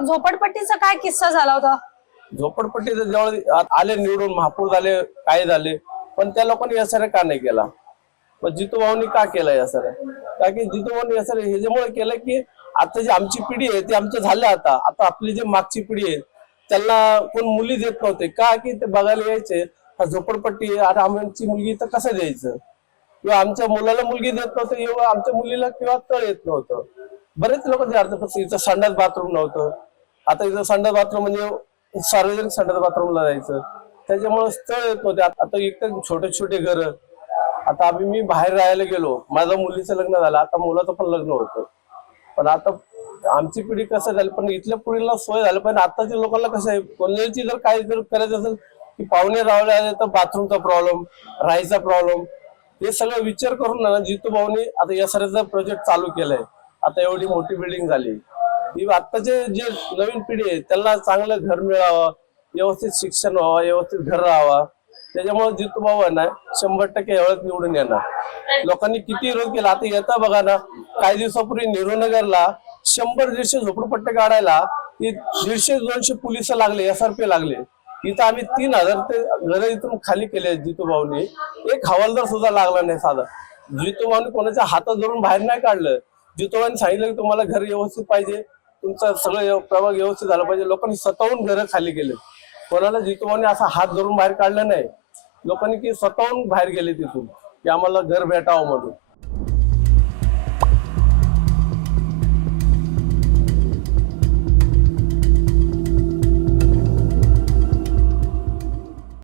झोपडपट्टीचा काय किस्सा झाला होता? झोपडपट्टीचे जवळ आले निवडून, महापौर झाले, काय झाले, पण त्या लोकांनी यासारे का नाही केला? पण जितू भाऊनी का केलं यासारे? का की जितू भाऊनी यासारे ह्याच्यामुळे केलं की आता जी आमची पिढी आहे ती आमचं झालं, आता आता आपली जी मागची पिढी आहे त्यांना कोण मुली देत नव्हते का की ते बघायला यायचे हा झोपडपट्टी आता आमची मुलगी तर कसं द्यायचं, किंवा आमच्या मुलाला मुलगी देत नव्हतं किंवा आमच्या मुलीला किंवा तळ येत नव्हतं. बरेच लोक जे अर्थ इथं संडास बाथरूम नव्हतं, आता इथं संडास बाथरूम म्हणजे सार्वजनिक संडास बाथरूमला जायचं, त्याच्यामुळे स्थळ येत नव्हते. आता एकदम छोटे छोटे घर, आता मी बाहेर राहायला गेलो, माझ्या मुलीचं लग्न झालं, आता मुलाचं पण लग्न होतं, पण आता आमची पिढी कसं झाली, पण इथल्या पिढीला सोय झाली पण आताच्या लोकांना कसं आहे, कोणाची जर काही जर करायचं असेल की पाहुणे रावले आले तर बाथरूमचा प्रॉब्लेम, राहायचा प्रॉब्लेम, हे सगळं विचार करून ना जितू भाऊनी आता या सगळ्याचा प्रोजेक्ट चालू केलाय. आता एवढी मोठी बिल्डिंग झाली, ही आताचे जे नवीन पिढी आहे त्यांना चांगलं घर मिळावं, व्यवस्थित शिक्षण व्हावं, व्यवस्थित घर राहावं, त्याच्यामुळे जितू भाऊ आहे ना 100% एवढंच निवडून येणार. लोकांनी किती विरोध केला, आता येता बघा ना, काही दिवसापूर्वी नेहरूनगरला 100-150 झोपडपट्ट्या काढायला 150-200 पोलिस लागले, SRP लागले. इथं आम्ही 3000 ते घर इथून खाली केले जितू भाऊनी, एक हवालदार सुद्धा लागला नाही साधा. जितू भाऊनी कोणाच्या हातात धरून बाहेर नाही काढलं. जितू भाऊनी सांगितलं की तुम्हाला घर व्यवस्थित पाहिजे, तुमचं सगळं प्रभाग व्यवस्थित झालं पाहिजे, लोकांनी स्वतःहून घरं खाली केले. कोणाला जितू भाऊनी असा हात धरून बाहेर काढलं नाही, लोकांनी की स्वतःहून बाहेर गेले तिथून की आम्हाला घर भेटावं म्हणून.